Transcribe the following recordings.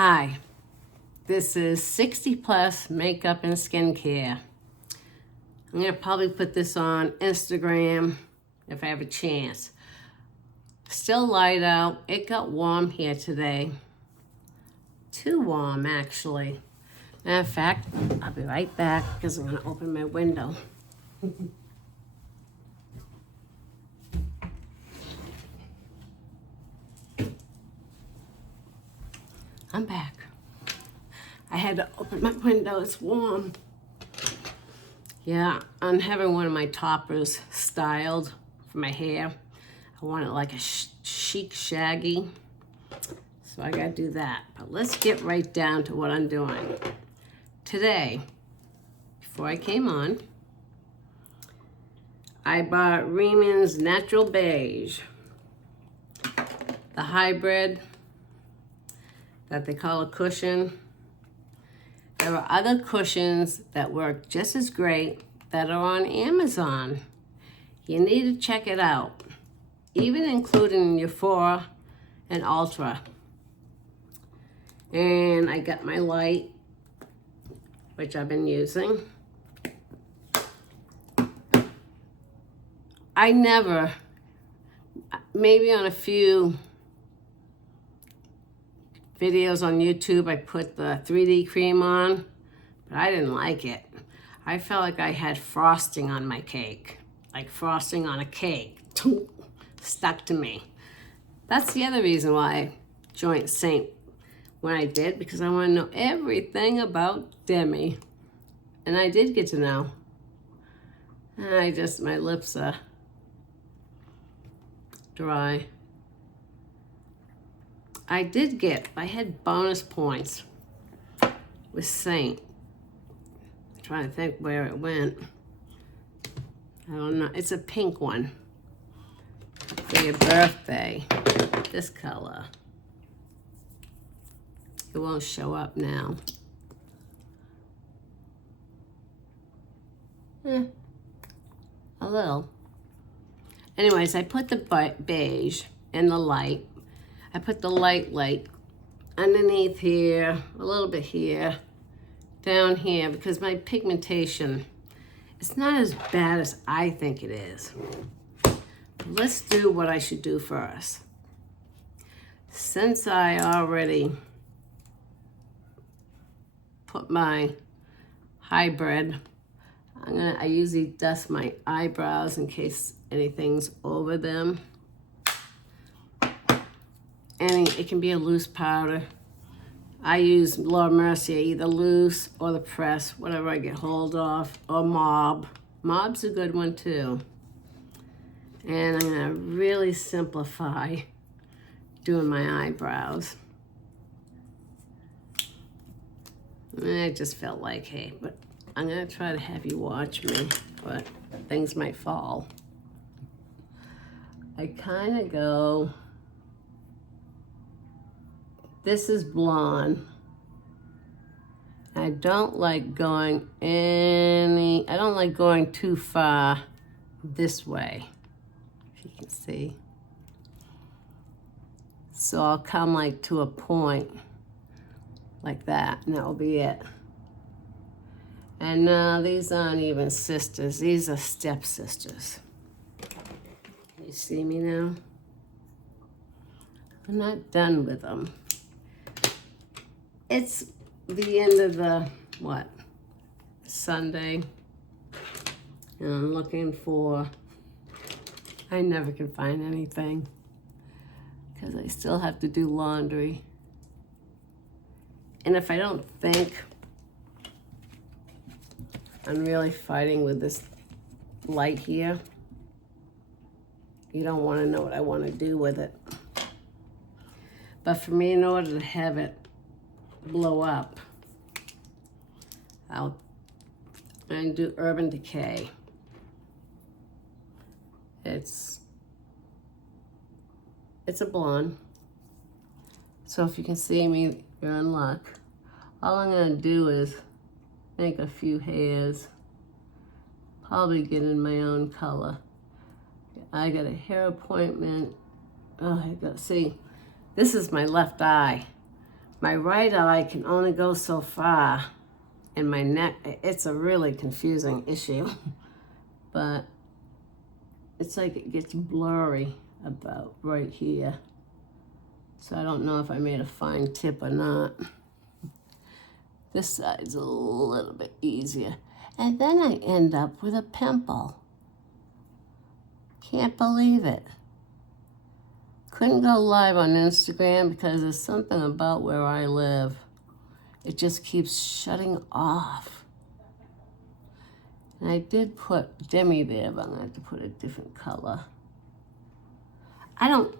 Hi, this is 60 plus makeup and skincare. I'm gonna probably put this on Instagram if I have a chance. Still light out. It got warm here today. Too warm, actually. Matter of fact, I'll be right back because I'm gonna open my window. I'm back. I had to open my window, it's warm. Yeah, I'm having one of my toppers styled for my hair. I want it like a chic shaggy. So I gotta do that. But let's get right down to what I'm doing. Today, before I came on, I bought Riman's Natural Beige. The hybrid that they call a cushion. There are other cushions that work just as great that are on Amazon. You need to check it out, even including Euphoria and Ultra. And I got my light, which I've been using. I never, maybe on a few videos on YouTube, I put the 3D cream on, but I didn't like it. I felt like I had frosting on my cake, like frosting on a cake, stuck to me. That's the other reason why I joined Saint when I did, because I want to know everything about Demi. And I did get to know. And my lips are dry. I had bonus points with Saint. I'm trying to think where it went. I don't know. It's a pink one for your birthday. This color. It won't show up now. A little. Anyways, I put the beige and the light. I put the light underneath here, a little bit here, down here, because my pigmentation, it's not as bad as I think it is. Let's do what I should do first. Since I already put my hybrid, I usually dust my eyebrows in case anything's over them. And it can be a loose powder. I use Laura Mercier, either loose or the press, whatever I get hold of, or Mob. Mob's a good one too. And I'm gonna really simplify doing my eyebrows. I just felt like, hey, but I'm gonna try to have you watch me, but things might fall. I kind of go, this is blonde. I don't like going too far this way, if you can see. So I'll come like to a point like that, and that'll be it. And now these aren't even sisters, these are stepsisters. Can you see me now? I'm not done with them. It's the end of the, Sunday. And I'm looking for, I never can find anything because I still have to do laundry. And if I don't think I'm really fighting with this light here, you don't want to know what I want to do with it. But for me, in order to have it blow up, I'm going to do Urban Decay. It's a blonde. So if you can see me, you're in luck. All I'm going to do is make a few hairs. Probably get in my own color. I got a hair appointment. Oh, I got, see, this is my left eye. my right eye can only go so far, and my neck, it's a really confusing issue. But it's like it gets blurry about right here. So I don't know if I made a fine tip or not. This side's a little bit easier. And then I end up with a pimple. Can't believe it. Couldn't go live on Instagram because there's something about where I live. It just keeps shutting off. And I did put Demi there, but I'm going to have to put a different color. I don't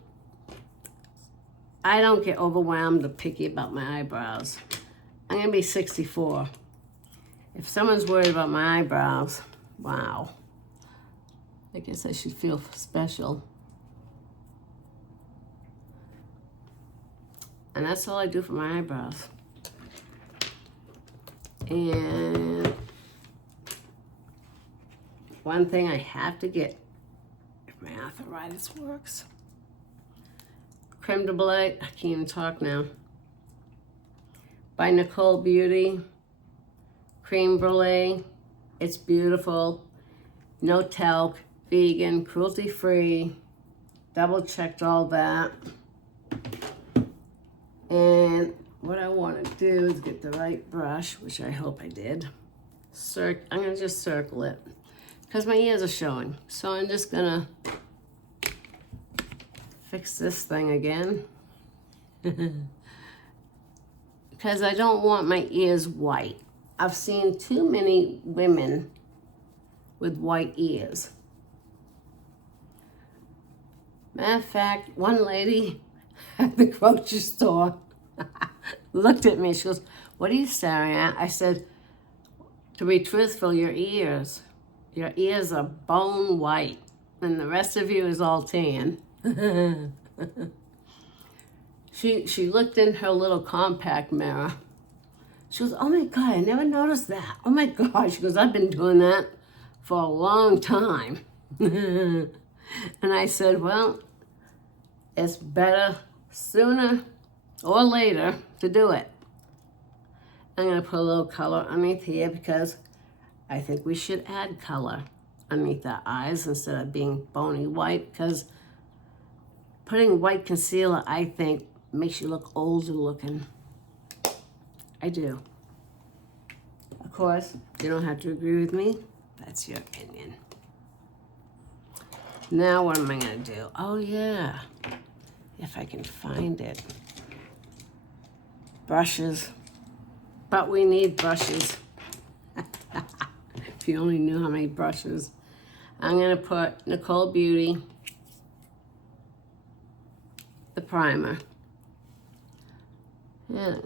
get overwhelmed or picky about my eyebrows. I'm going to be 64. If someone's worried about my eyebrows, wow. I guess I should feel special. And that's all I do for my eyebrows. And one thing I have to get, if my arthritis works, Creme de Blanc, I can't even talk now, by Nicole Beauty, Cream Brulee. It's beautiful, no talc, vegan, cruelty-free, double-checked all that. And what I want to do is get the right brush, which I hope I did. I'm going to just circle it because my ears are showing. So I'm just going to fix this thing again. Because I don't want my ears white. I've seen too many women with white ears. Matter of fact, one lady at the grocery store looked at me. She goes, "What are you staring at?" I said, "To be truthful, your ears. Your ears are bone white, and the rest of you is all tan." She looked in her little compact mirror. She goes, "Oh my God, I never noticed that. Oh my God." She goes, "I've been doing that for a long time." And I said, "Well, it's better sooner or later to do it." I'm going to put a little color underneath here because I think we should add color underneath our eyes instead of being bony white, because putting white concealer, I think, makes you look older looking. I do. Of course, you don't have to agree with me. That's your opinion. Now what am I going to do? Oh yeah, if I can find it. Brushes. But we need brushes. If you only knew how many brushes. I'm going to put Nicole Beauty, the primer. Yeah.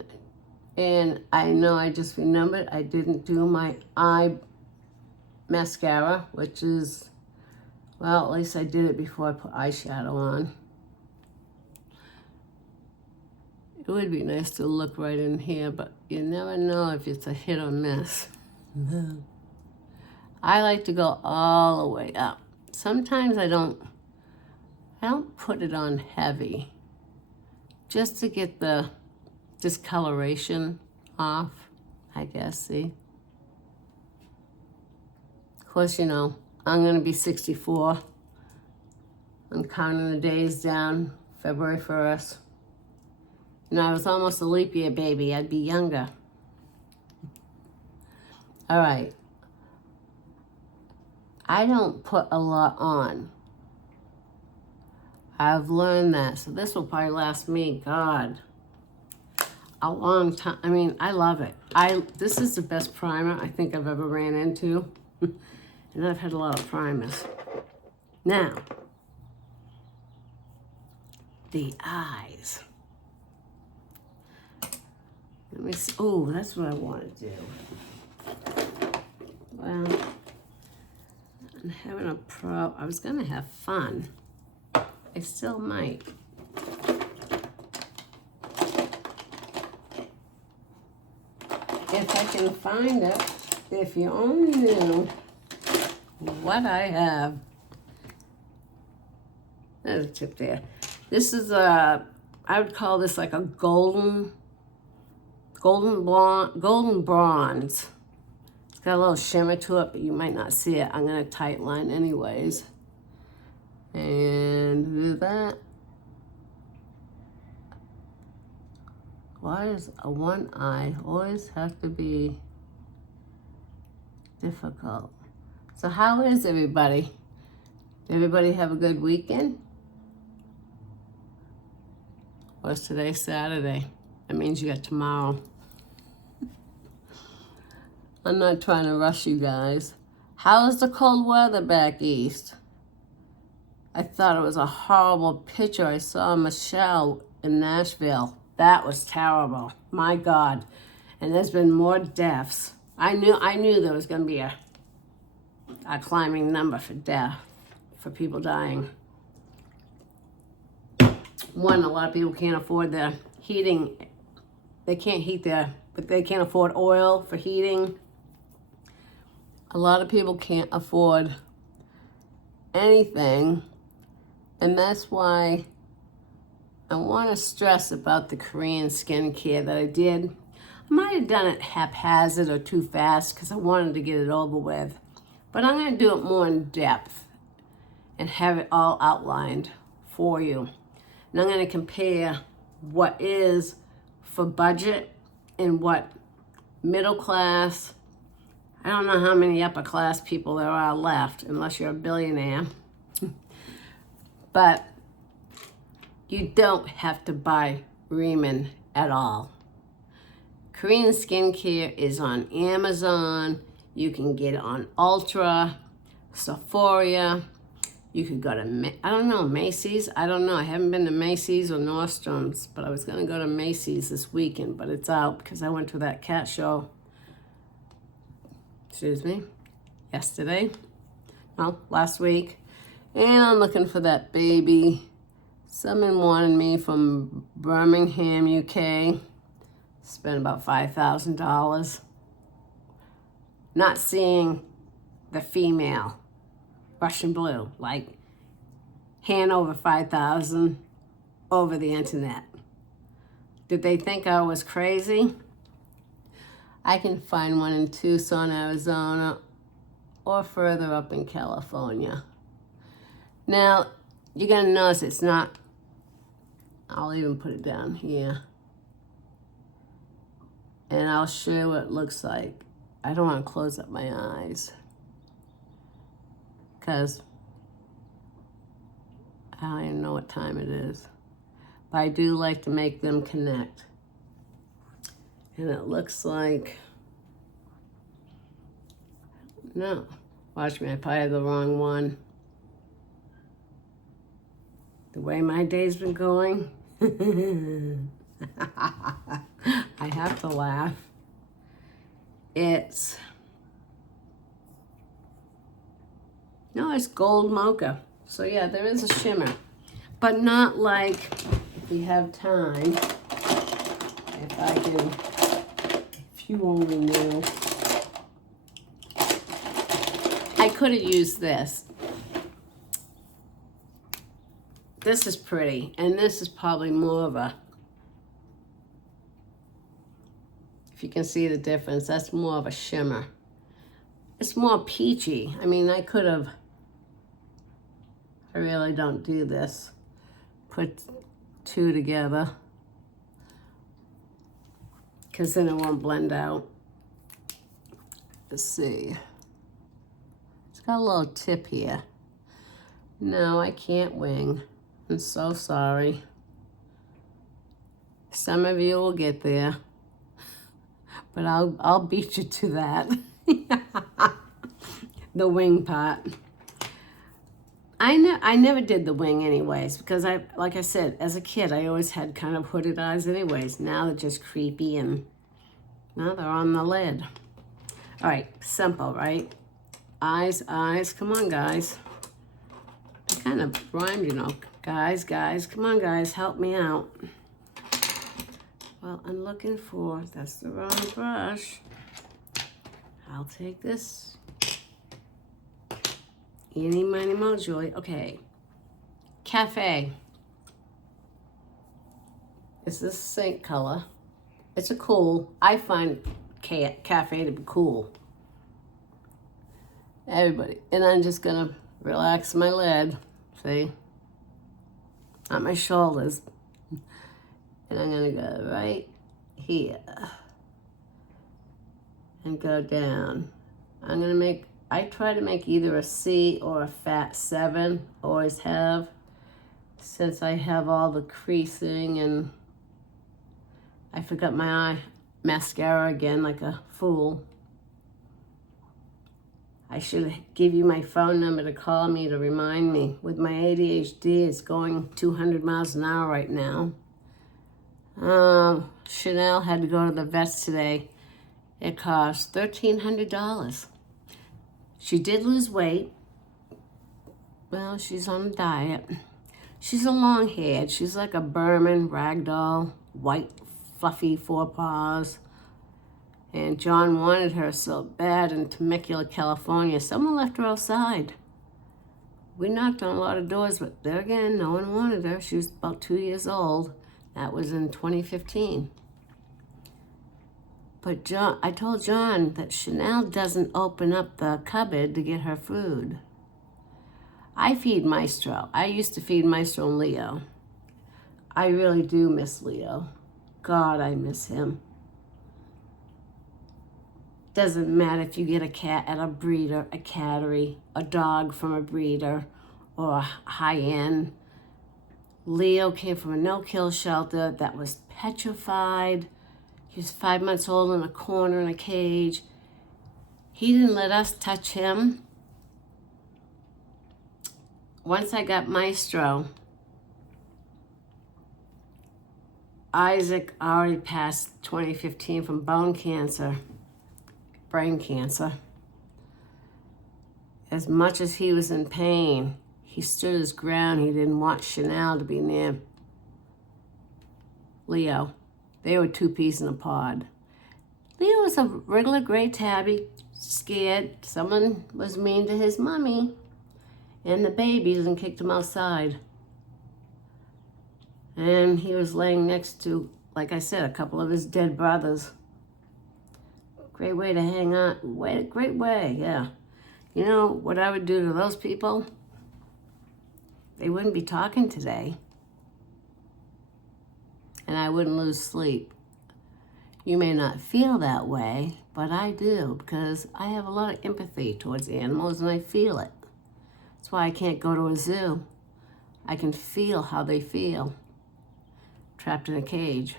And I know I just remembered I didn't do my eye mascara, which is, well, at least I did it before I put eyeshadow on. It would be nice to look right in here, but you never know if it's a hit or miss. I like to go all the way up. Sometimes I don't put it on heavy, just to get the discoloration off, I guess, see? Of course, you know, I'm gonna be 64. I'm counting the days down, February 1st. You know, I was almost a leap year baby. I'd be younger. All right. I don't put a lot on. I've learned that. So this will probably last me, God, a long time. I mean, I love it. This is the best primer I think I've ever ran into. And I've had a lot of primers. Now, the eyes. Let me see. Oh, that's what I want to do. Well, I'm having a I was going to have fun. I still might. If I can find it, if you only knew what I have. There's a tip there. This is I would call this like a golden golden bronze. It's got a little shimmer to it, but you might not see it. I'm gonna tight line anyways. And do that. Why does a one eye always have to be difficult? So how is everybody? Did everybody have a good weekend? Or is today Saturday? That means you got tomorrow. I'm not trying to rush you guys. How is the cold weather back east? I thought it was a horrible picture I saw Michelle in Nashville. That was terrible. My God. And there's been more deaths. I knew there was going to be a climbing number for death, for people dying. One, a lot of people can't afford their heating. They can't heat but they can't afford oil for heating. A lot of people can't afford anything. And that's why I want to stress about the Korean skincare that I did. I might have done it haphazard or too fast because I wanted to get it over with. But I'm going to do it more in depth and have it all outlined for you. And I'm going to compare what is for budget and what middle class. I don't know how many upper class people there are left, unless you're a billionaire. But you don't have to buy Riman at all. Korean skincare is on Amazon. You can get it on Ultra, Sephora. You could go to, I don't know, Macy's. I don't know. I haven't been to Macy's or Nordstrom's, but I was going to go to Macy's this weekend, but it's out because I went to that cat show, yesterday. No, last week. And I'm looking for that baby. Someone wanted me from Birmingham, UK. Spent about $5,000. Not seeing the female Russian blue, like hand over 5,000 over the internet. Did they think I was crazy? I can find one in Tucson, Arizona, or further up in California. Now, you're gonna notice it's not, I'll even put it down here. And I'll show you what it looks like. I don't want to close up my eyes because I don't even know what time it is. But I do like to make them connect. And it looks like, no, watch me, I probably have the wrong one. The way my day's been going, I have to laugh. It's gold mocha. So yeah, there is a shimmer, but not like, if we have time, if you only knew. I could have used this. This is pretty, and this is probably more of a, if you can see the difference, that's more of a shimmer. It's more peachy. I mean, I really don't do this. Put two together, because then it won't blend out. Let's see. It's got a little tip here. No, I can't wing. I'm so sorry. Some of you will get there, but I'll beat you to that. The wing part. I never did the wing anyways, because like I said, as a kid, I always had kind of hooded eyes anyways. Now they're just creepy, and now they're on the lid. All right, simple, right? Eyes, come on, guys. It kind of rhymed, you know. Guys, come on, guys, help me out. Well, I'm looking for, that's the wrong brush. I'll take this. Eeny, miny, mo, joy. Okay. Cafe. It's this sink color. It's a cool. I find cafe to be cool. Everybody. And I'm just going to relax my lid. See? On my shoulders. And I'm going to go right here. And go down. I'm going to make, I try to make either a C or a fat 7. Always have. Since I have all the creasing and I forgot my eye mascara again like a fool. I should give you my phone number to call me to remind me. With my ADHD, it's going 200 miles an hour right now. Chanel had to go to the vets today. It cost $1,300. She did lose weight. Well, she's on a diet. She's a long-haired. She's like a Berman ragdoll, white, fluffy forepaws. And John wanted her so bad in Temecula, California. Someone left her outside. We knocked on a lot of doors, but there again, no one wanted her. She was about 2 years old. That was in 2015. But I told John that Chanel doesn't open up the cupboard to get her food. I feed Maestro. I used to feed Maestro and Leo. I really do miss Leo. God, I miss him. Doesn't matter if you get a cat at a breeder, a cattery, a dog from a breeder, or a high-end. Leo came from a no-kill shelter that was petrified. He was 5 months old in a corner in a cage. He didn't let us touch him. Once I got Maestro, Isaac already passed 2015 from bone cancer, brain cancer. As much as he was in pain, he stood his ground. He didn't want Chanel to be near Leo. They were two peas in a pod. Leo was a regular gray tabby, scared. Someone was mean to his mommy and the babies and kicked him outside. And he was laying next to, like I said, a couple of his dead brothers. Great way to hang on. Great way, yeah. You know what I would do to those people? They wouldn't be talking today. And I wouldn't lose sleep. You may not feel that way, but I do, because I have a lot of empathy towards animals and I feel it. That's why I can't go to a zoo. I can feel how they feel, trapped in a cage.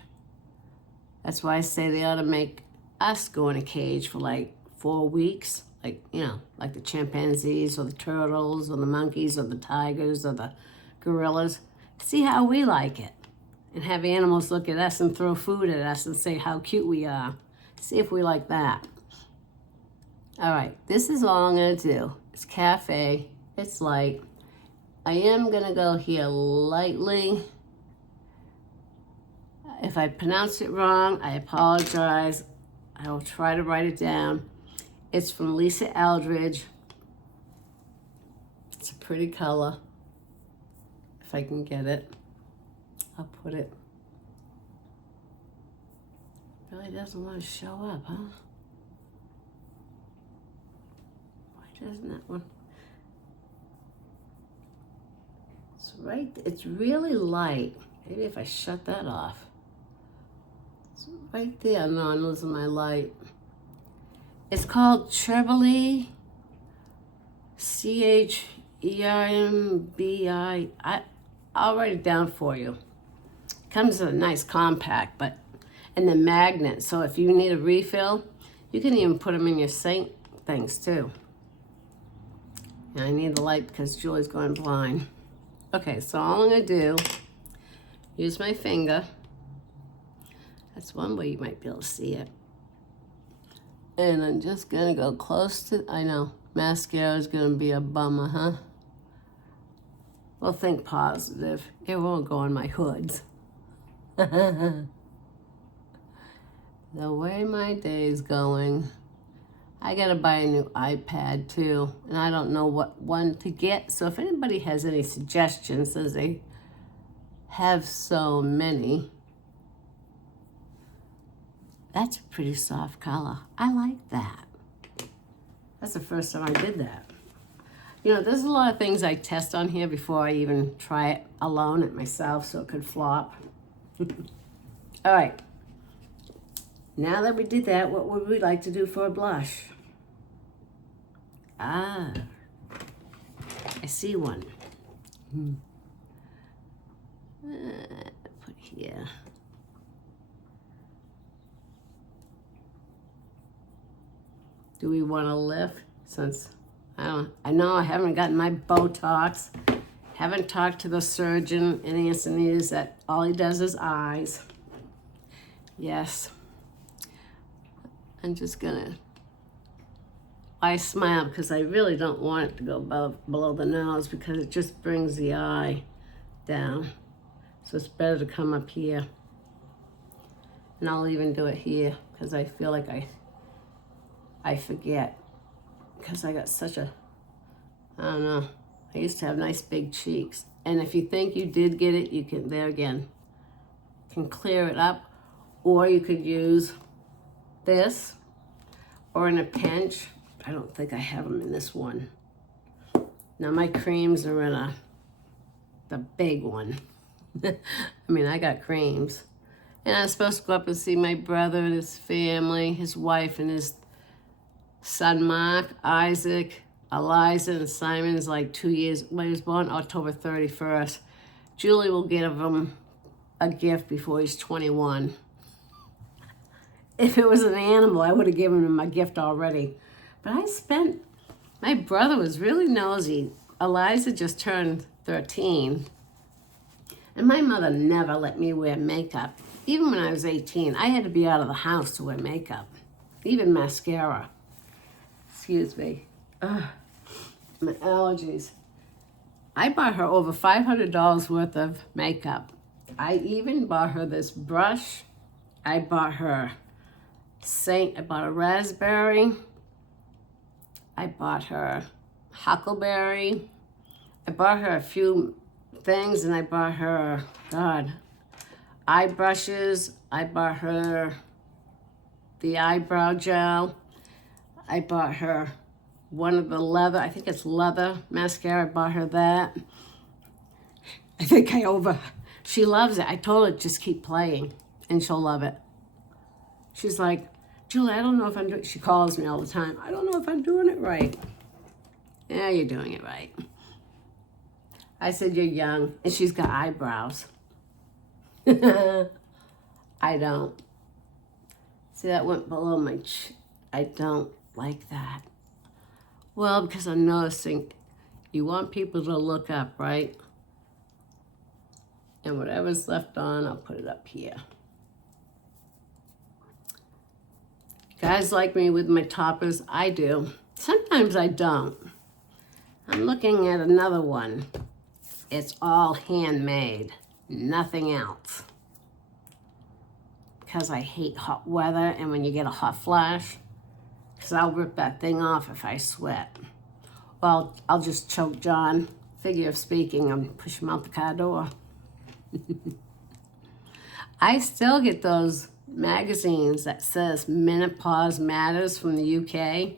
That's why I say they ought to make us go in a cage for like 4 weeks, like, you know, like the chimpanzees or the turtles or the monkeys or the tigers or the gorillas. See how we like it. And have animals look at us and throw food at us and say how cute we are. See if we like that. All right, this is all I'm gonna do. It's cafe, it's light. I am gonna go here lightly. If I pronounce it wrong, I apologize. I will try to write it down. It's from Lisa Aldridge. It's a pretty color. If I can get it, I'll put it. Really doesn't want to show up, huh? Why doesn't that one? It's right, it's really light. Maybe if I shut that off. It's right there. No, I'm losing my light. It's called Cherby, Chembi. I'll write it down for you. Comes in a nice compact, but and the magnet. So if you need a refill, you can even put them in your sink things too. And I need the light because Julie's going blind. Okay, so all I'm gonna do, use my finger. That's one way you might be able to see it. And I'm just gonna go close to, I know, mascara is gonna be a bummer, huh? Well, think positive. It won't go on my hoods. The way my day's going, I gotta buy a new iPad too, and I don't know what one to get. So if anybody has any suggestions, as they have so many, That's a pretty soft color. I like that. That's the first time I did that. You know, there's a lot of things I test on here before I even try it alone at myself so it could flop. All right. Now that we did that, what would we like to do for a blush? Ah, I see one. Put here. Do we want to lift? Since I know I haven't gotten my Botox, haven't talked to the surgeon, and the answer is that all he does is eyes. Yes. I'm just gonna, I smile because I really don't want it to go below the nose because it just brings the eye down. So it's better to come up here. And I'll even do it here because I feel like I forget because I got such a, I don't know, I used to have nice big cheeks. And if you think you did get it, you can, there again, can clear it up. Or you could use this, or in a pinch. I don't think I have them in this one. Now my creams are in the big one. I mean, I got creams. And I was supposed to go up and see my brother and his family, his wife and his son Mark, Isaac, Eliza, and Simon's like 2 years, when he was born October 31st. Julie will give him a gift before he's 21. If it was an animal, I would have given him a gift already. But my brother was really nosy. Eliza just turned 13. And my mother never let me wear makeup. Even when I was 18, I had to be out of the house to wear makeup. Even mascara. Excuse me. Ugh, my allergies. I bought her over $500 worth of makeup. I even bought her this brush. I bought her I bought a raspberry. I bought her huckleberry. I bought her a few things, and I bought her, eye brushes. I bought her the eyebrow gel. I bought her one of the leather, I think it's leather mascara. I bought her that. I think she loves it. I told her just keep playing and she'll love it. She's like, Julie, I don't know if I'm doing, she calls me all the time. I don't know if I'm doing it right. Yeah, you're doing it right. I said, you're young, and she's got eyebrows. I don't. See, that went below my I don't like that. Well, because I'm noticing you want people to look up, right? And whatever's left on, I'll put it up here. Guys like me with my toppers? I do. Sometimes I don't. I'm looking at another one. It's all handmade, nothing else. Because I hate hot weather, and when you get a hot flash, because I'll rip that thing off if I sweat. Well, I'll just choke John, figure of speaking, and push him out the car door. I still get those magazines that says Menopause Matters from the UK.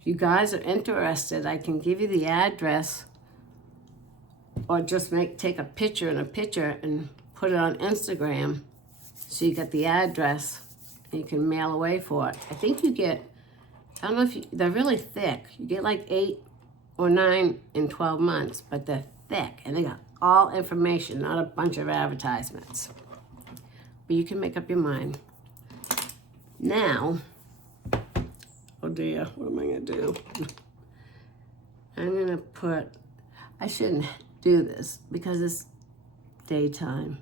If you guys are interested, I can give you the address, or just take a picture and put it on Instagram so you get the address and you can mail away for it. I think you get, I don't know if they're really thick. You get like 8 or 9 in 12 months, but they're thick and they got all information, not a bunch of advertisements. But you can make up your mind. Now, oh dear, what am I gonna do? I'm gonna put, I shouldn't do this because it's daytime.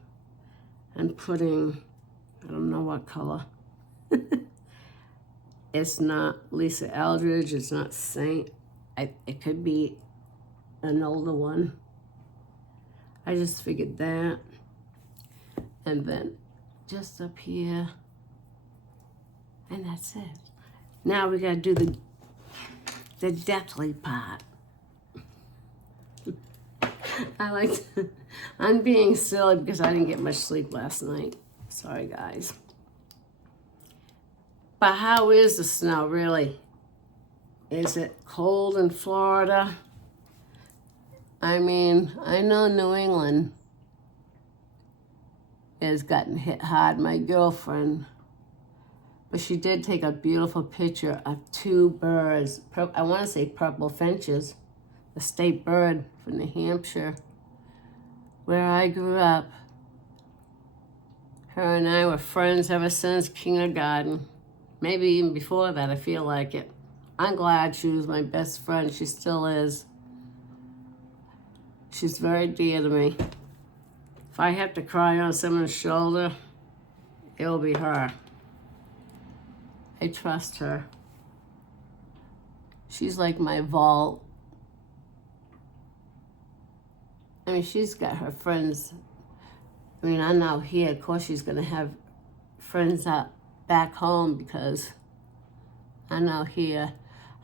I'm putting, I don't know what color. It's not Lisa Eldridge, it's not Saint. It could be an older one. I just figured that. And then just up here. And that's it. Now we gotta do the deathly part. I'm being silly because I didn't get much sleep last night. Sorry, guys. But how is the snow really? Is it cold in Florida? I mean, I know New England has gotten hit hard, my girlfriend. But she did take a beautiful picture of two birds. I want to say purple finches, the state bird from New Hampshire, where I grew up. Her and I were friends ever since kindergarten. Maybe even before that, I feel like it. I'm glad she was my best friend. She still is. She's very dear to me. If I have to cry on someone's shoulder, it'll be her. I trust her. She's like my vault. I mean, she's got her friends. I mean, I'm now here. Of course, she's going to have friends out back home because I'm now here.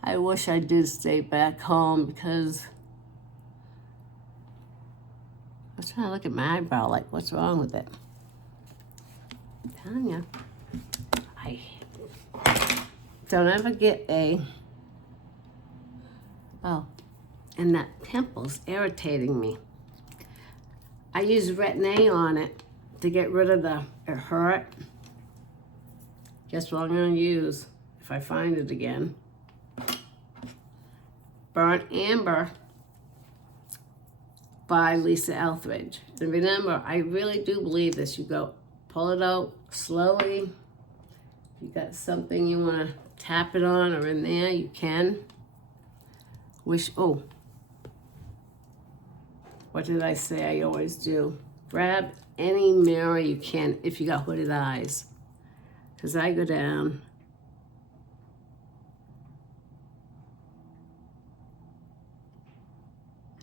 I wish I did stay back home because I was trying to look at my eyebrow like, what's wrong with it? I'm telling you. I don't ever get and that pimple's irritating me. I use Retin-A on it to get rid of it hurt. Guess what I'm gonna use if I find it again? Burnt Amber by Lisa Etheridge. And remember, I really do believe this. You go, pull it out slowly. If you got something you wanna tap it on or in there, you can. What did I say I always do? Grab any mirror you can if you got hooded eyes. Because I go down.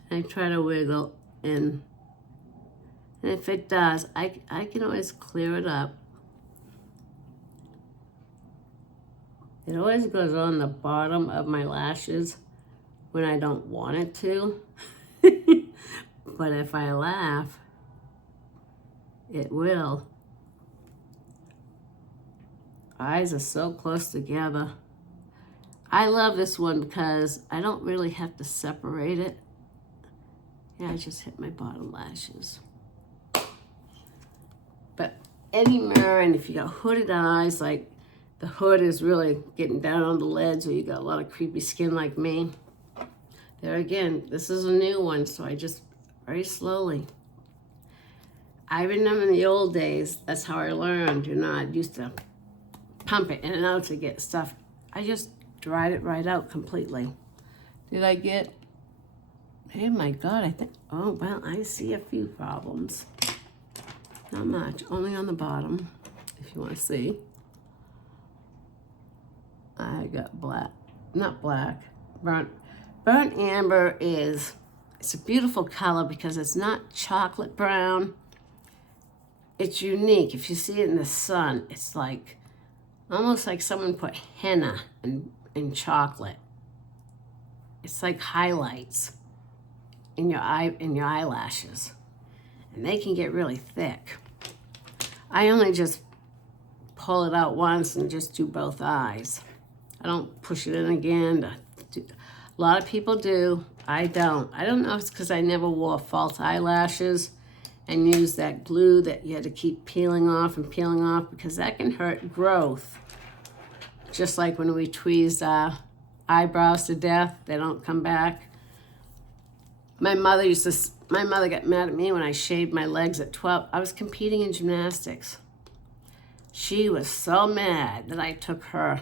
I try to wiggle in. And if it does, I can always clear it up. It always goes on the bottom of my lashes when I don't want it to. But if I laugh, it will. Eyes are so close together. I love this one because I don't really have to separate it. Yeah, I just hit my bottom lashes. But any mirror, and if you got hooded eyes, like the hood is really getting down on the lids, or you got a lot of creepy skin like me, there again, this is a new one, so I just very slowly. I remember in the old days, that's how I learned, I used to pump it in and out to get stuff. I just dried it right out completely. Did I get, oh my God, I think, oh, well, I see a few problems. Not much, only on the bottom, if you want to see. I got burnt amber it's a beautiful color because it's not chocolate brown. It's unique. If you see it in the sun, it's like, almost like someone put henna in chocolate. It's like highlights in your eyelashes. And they can get really thick. I only just pull it out once and just do both eyes. I don't push it in again. A lot of people do. I don't. I don't know if it's because I never wore false eyelashes and used that glue that you had to keep peeling off because that can hurt growth. Just like when we tweezed our eyebrows to death, they don't come back. My mother got mad at me when I shaved my legs at 12. I was competing in gymnastics. She was so mad that I took her.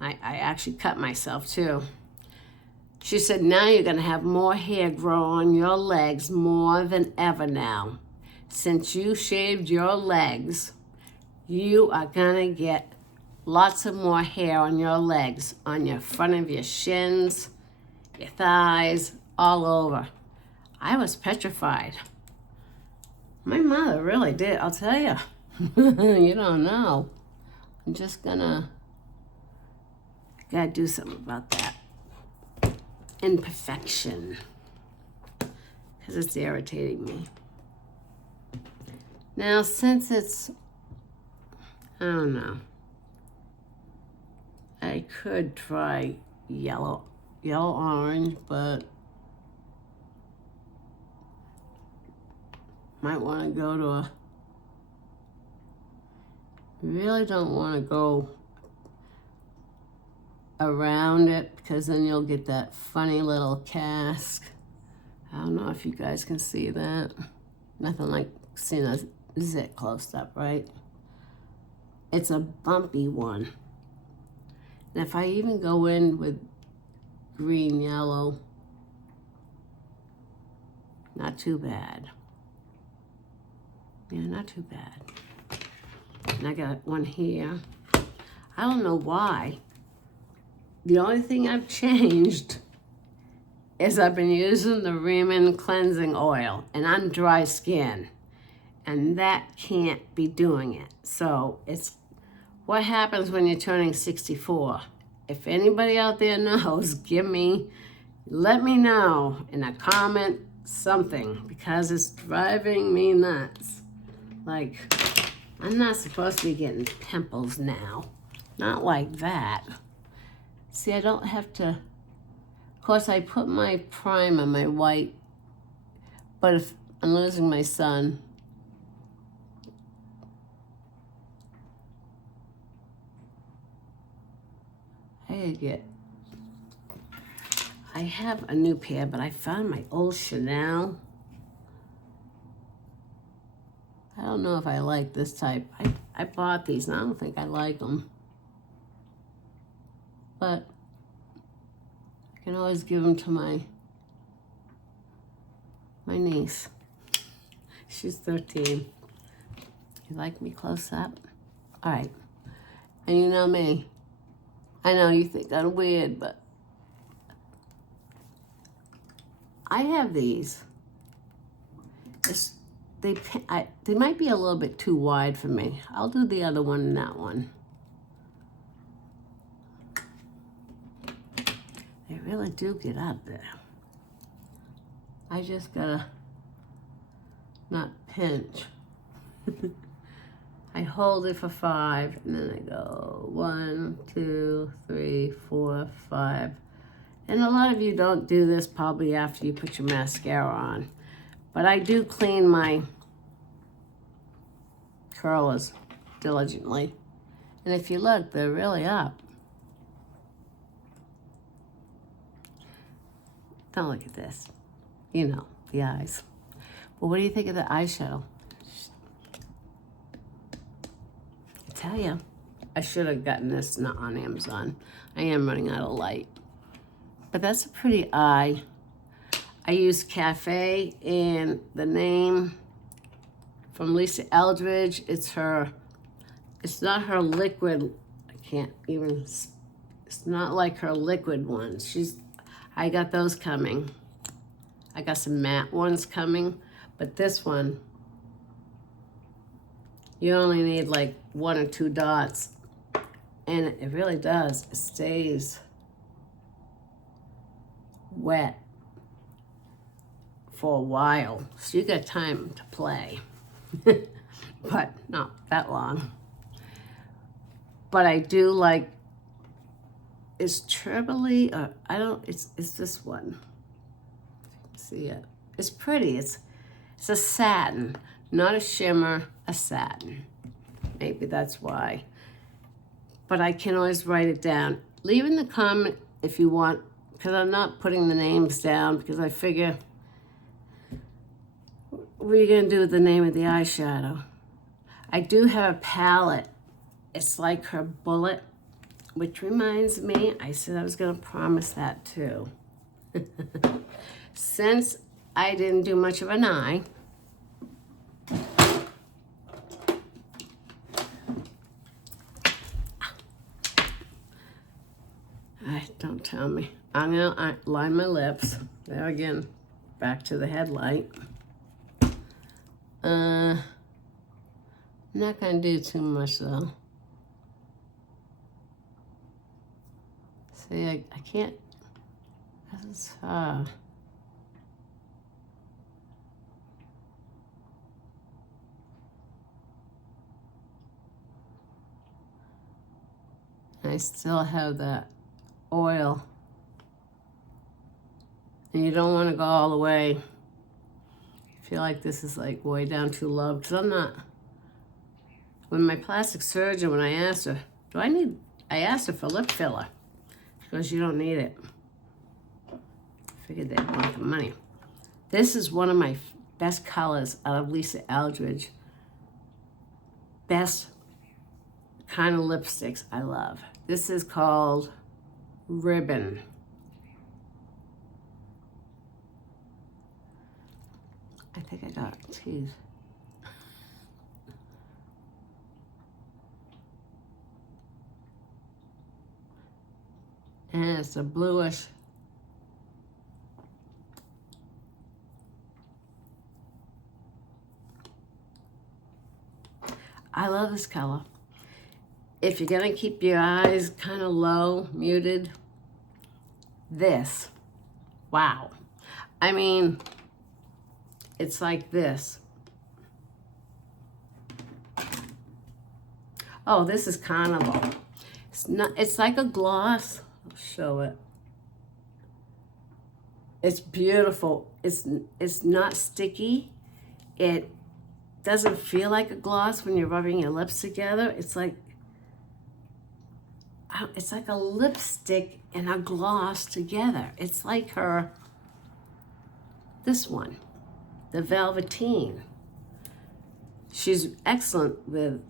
I actually cut myself too. She said, now you're gonna have more hair grow on your legs more than ever now. Since you shaved your legs, you are gonna get lots of more hair on your legs, on your front of your shins, your thighs, all over. I was petrified. My mother really did, I'll tell you. You don't know. I'm just gotta do something about that. Imperfection. Because it's irritating me. Now, since it's, I don't know. I could try yellow orange, but might want to go to a, really don't want to go around it because then you'll get that funny little cast. I don't know if you guys can see that. Nothing like seeing a zit close up, right? It's a bumpy one. And if I even go in with green, yellow, not too bad. Yeah, not too bad. And I got one here. I don't know why. The only thing I've changed is I've been using the Riman cleansing oil, and I'm dry skin, and that can't be doing it. So it's what happens when you're turning 64. If anybody out there knows, let me know in a comment something, because it's driving me nuts. Like, I'm not supposed to be getting pimples now. Not like that. See, I don't have to, of course I put my primer, my white, but if I'm losing my son, I have a new pair, but I found my old Chanel. I don't know if I like this type. I bought these and I don't think I like them. But I can always give them to my niece. She's 13. You like me close up? All right. And you know me. I know you think I'm weird, but I have these. They might be a little bit too wide for me. I'll do the other one and that one. They really do get up there. I just gotta not pinch. I hold it for 5, and then I go 1, 2, 3, 4, 5. And a lot of you don't do this probably after you put your mascara on. But I do clean my curlers diligently. And if you look, they're really up. Don't look at this. You know, the eyes. But what do you think of the eyeshadow? I tell you, I should have gotten this not on Amazon. I am running out of light. But that's a pretty eye. I use Cafe, and the name from Lisa Eldridge, it's not her liquid, it's not like her liquid ones. I got those coming. I got some matte ones coming, but this one, you only need like 1 or 2 dots, and it really does. It stays wet for a while, so you got time to play, but not that long. But I do like, it's Trebly, it's this one. See it? It's pretty. It's a satin, not a shimmer, a satin. Maybe that's why. But I can always write it down. Leave in the comment if you want, because I'm not putting the names down, because I figure, what are you going to do with the name of the eyeshadow? I do have a palette. It's like her bullet, which reminds me, I said I was going to promise that too. Since I didn't do much of an eye, don't tell me. I'm going to line my lips. There again, back to the headlight. I'm not going to do too much though. See, I can't. This is I still have that oil. And you don't want to go all the way. I feel like this is like way down too low, because I'm not. When my plastic surgeon, when I asked her, I asked her for lip filler. She goes, you don't need it. I figured they'd want the money. This is one of my best colors out of Lisa Eldridge. Best kind of lipsticks I love. This is called Ribbon. I think I got teeth. And it's a bluish. I love this color. If you're gonna keep your eyes kind of low, muted, this, wow. I mean, it's like this. Oh, this is Carnival. It's like a gloss. I'll show it. It's beautiful. It's not sticky. It doesn't feel like a gloss when you're rubbing your lips together. It's like a lipstick and a gloss together. It's like this one, the Velveteen. She's excellent with,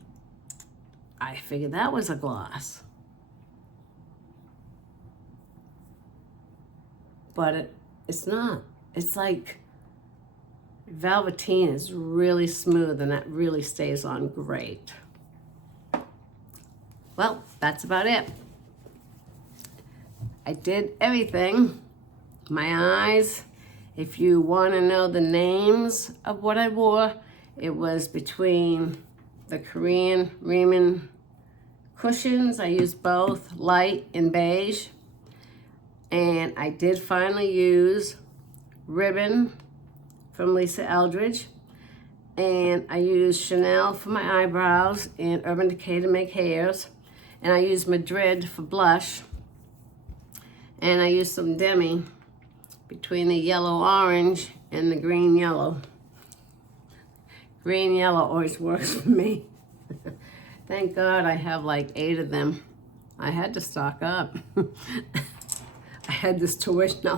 I figured that was a gloss. But it's not. It's like, Velveteen is really smooth and that really stays on great. Well, that's about it. I did everything. My eyes, if you want to know the names of what I wore, it was between the Korean Riman cushions. I used both light and beige. And I did finally use Ribbon from Lisa Eldridge. And I used Chanel for my eyebrows and Urban Decay to make hairs. And I used Madrid for blush. And I used some Demi between the yellow-orange and the green-yellow. Green-yellow always works for me. Thank God I have like 8 of them. I had to stock up. I had this tuition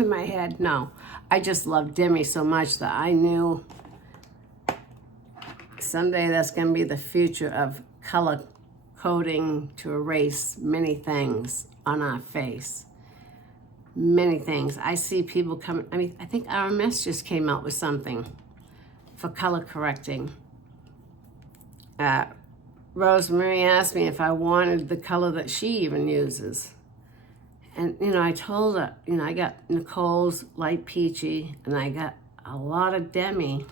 in my head. No, I just love Demi so much that I knew someday that's going to be the future of color coding to erase many things on our face. Many things. I see people coming. I mean, I think RMS just came out with something for color correcting. Rosemary asked me if I wanted the color that she even uses. And, I told her, I got Nicole's light peachy, and I got a lot of Demi.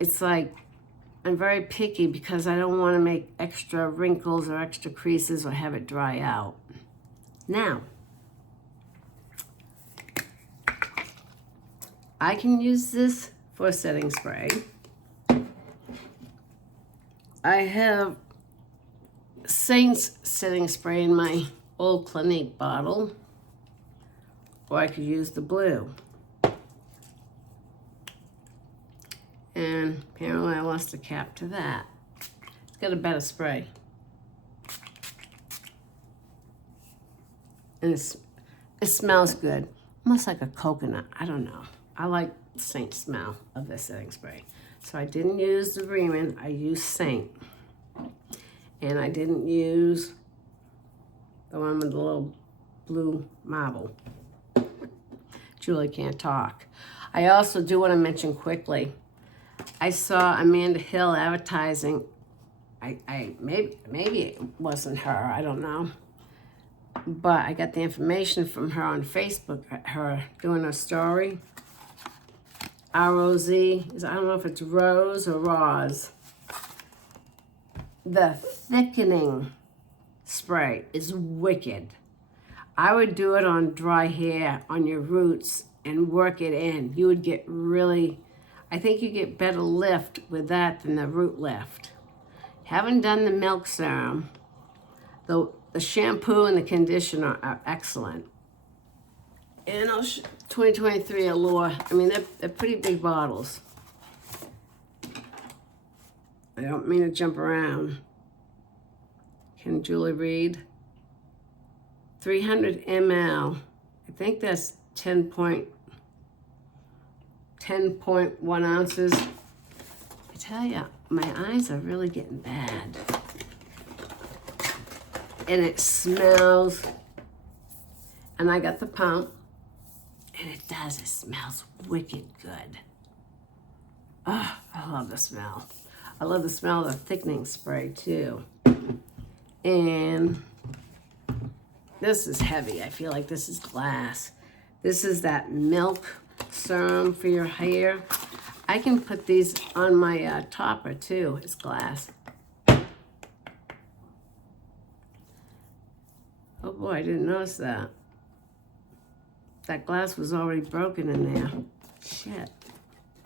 It's like, I'm very picky because I don't want to make extra wrinkles or extra creases or have it dry out. Now, I can use this for a setting spray. I have Saint's setting spray in my old Clinique bottle, or I could use the blue. And apparently I lost a cap to that. It's got a better spray. And it smells good. Almost like a coconut. I don't know. I like the Saint smell of this setting spray. So I didn't use the Riman. I used Saint. And I didn't use the one with the little blue marble. Julie can't talk. I also do want to mention quickly, I saw Amanda Hill advertising. Maybe it wasn't her, I don't know. But I got the information from her on Facebook, her doing a story. R-O-Z, I don't know if it's Rose or Roz. The thickening spray is wicked. I would do it on dry hair, on your roots, and work it in. You would get really, I think you get better lift with that than the root lift. Haven't done the milk serum. The shampoo and the conditioner are excellent. And 2023 Allure. I mean, they're pretty big bottles. I don't mean to jump around. Can Julie read? 300 ml. I think that's 10.1 ounces. I tell you, my eyes are really getting bad. And it smells. And I got the pump. And it does. It smells wicked good. Oh, I love the smell. I love the smell of the thickening spray too. And this is heavy. I feel like this is glass. This is that milk serum for your hair. I can put these on my topper too. It's glass. Oh boy, I didn't notice that. That glass was already broken in there. Shit,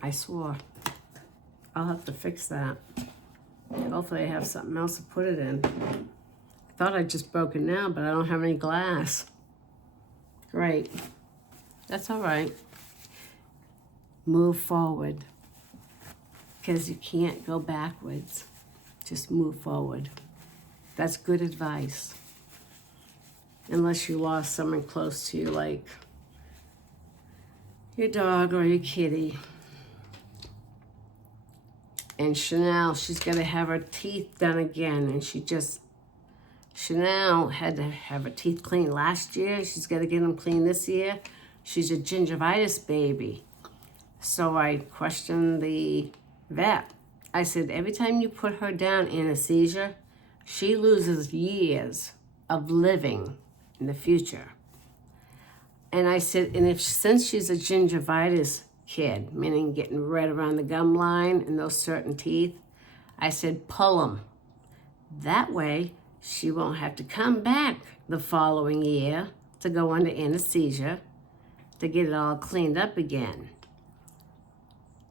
I swore. I'll have to fix that. Hopefully I have something else to put it in. I thought I just broke it now, but I don't have any glass. Great. That's all right. Move forward. Because you can't go backwards. Just move forward. That's good advice. Unless you lost someone close to you, like your dog or your kitty. And Chanel, she's got to have her teeth done again. And Chanel had to have her teeth cleaned last year. She's got to get them cleaned this year. She's a gingivitis baby. So I questioned the vet. I said, every time you put her down anesthesia, she loses years of living in the future. And I said, and since she's a gingivitis kid, meaning getting red around the gum line and those certain teeth, I said, pull them. That way, she won't have to come back the following year to go under anesthesia to get it all cleaned up again.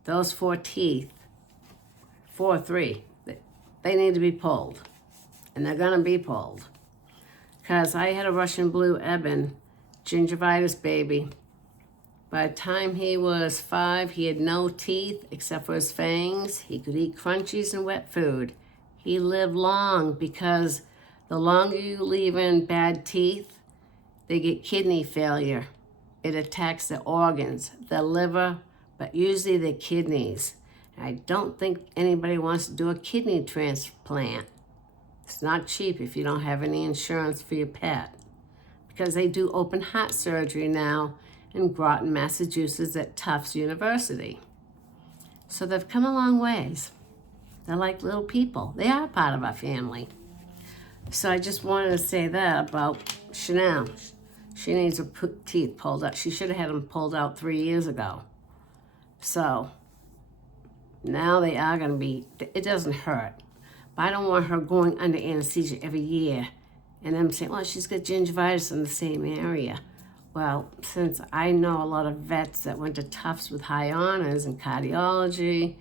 Those 4 teeth, 3, they need to be pulled. And they're gonna be pulled. Because I had a Russian blue Eben, gingivitis baby. By the time he was 5, he had no teeth except for his fangs. He could eat crunchies and wet food. He lived long because the longer you leave in bad teeth, they get kidney failure. It attacks the organs, the liver, but usually the kidneys. I don't think anybody wants to do a kidney transplant. It's not cheap if you don't have any insurance for your pet. Because they do open heart surgery now in Groton, Massachusetts at Tufts University. So they've come a long ways. They're like little people. They are part of our family. So I just wanted to say that about Chanel. She needs her teeth pulled out. She should have had them pulled out 3 years ago. So now they are going to be, it doesn't hurt. But I don't want her going under anesthesia every year and them saying, well, she's got gingivitis in the same area. Well, since I know a lot of vets that went to Tufts with high honors in cardiology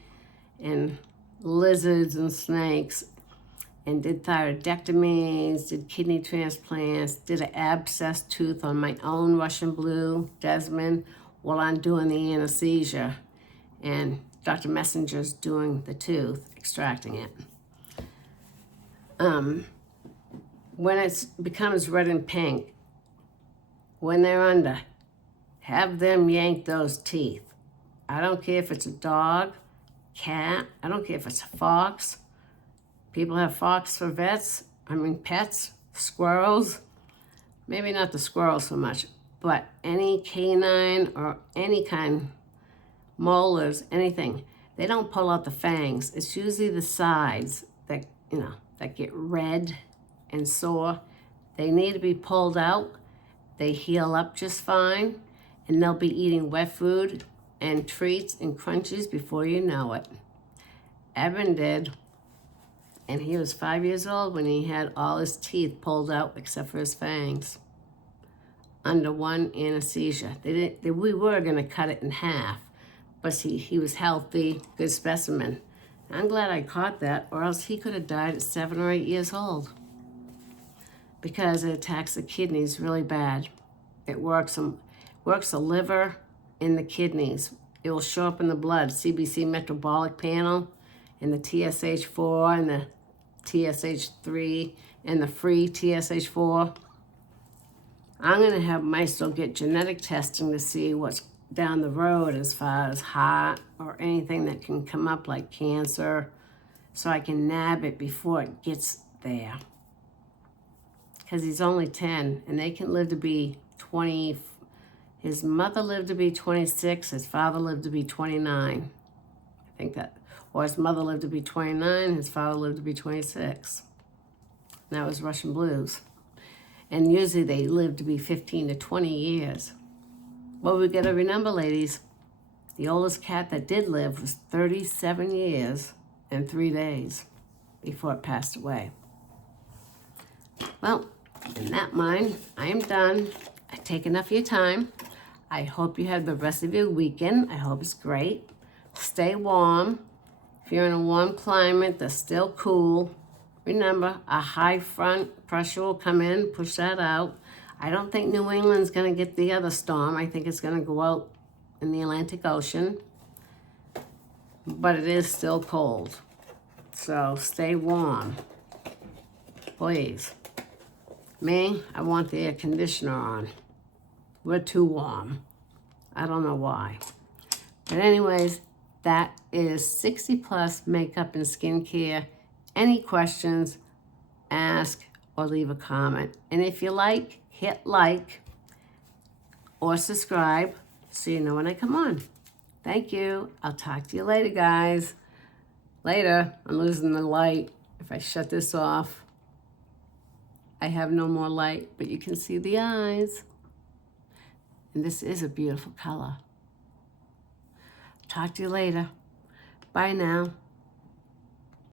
and lizards and snakes and did thyroidectomies, did kidney transplants, did an abscess tooth on my own Russian blue, Desmond, while I'm doing the anesthesia. And Dr. Messenger's doing the tooth, extracting it. When it becomes red and pink, when they're under, have them yank those teeth. I don't care if it's a dog, cat, I don't care if it's a fox. People have fox for pets, squirrels. Maybe not the squirrels so much, but any canine or any kind, molars, anything. They don't pull out the fangs. It's usually the sides that, that get red and sore. They need to be pulled out. They heal up just fine, and they'll be eating wet food and treats and crunchies before you know it. Evan did, and he was 5 years old when he had all his teeth pulled out except for his fangs under one anesthesia. We were going to cut it in half, but he was healthy, good specimen. I'm glad I caught that, or else he could have died at 7 or 8 years old, because it attacks the kidneys really bad. It works the liver and the kidneys. It will show up in the blood, CBC metabolic panel, and the TSH4 and the TSH3 and the free TSH4. I'm going to have Maestro get genetic testing to see what's down the road as far as heart or anything that can come up like cancer, so I can nab it before it gets there. Because he's only 10 and they can live to be 20. His mother lived to be 26, his father lived to be 29. I think that, or his mother lived to be 29, his father lived to be 26. And that was Russian blues. And usually they live to be 15 to 20 years. Well, we got to remember, ladies, the oldest cat that did live was 37 years and 3 days before it passed away. Well, in that mind, I am done. I take enough of your time. I hope you have the rest of your weekend. I hope it's great. Stay warm. If you're in a warm climate that's still cool, remember, a high front pressure will come in, push that out. I don't think New England's going to get the other storm. I think it's going to go out in the Atlantic Ocean. But it is still cold. So stay warm, please. Me, I want the air conditioner on. We're too warm. I don't know why. But anyways, that is 60 plus makeup and skincare. Any questions, ask or leave a comment. And if you like, hit like or subscribe so you know when I come on. Thank you. I'll talk to you later, guys. Later. I'm losing the light. If I shut this off, I have no more light, but you can see the eyes. And this is a beautiful color. Talk to you later. Bye now.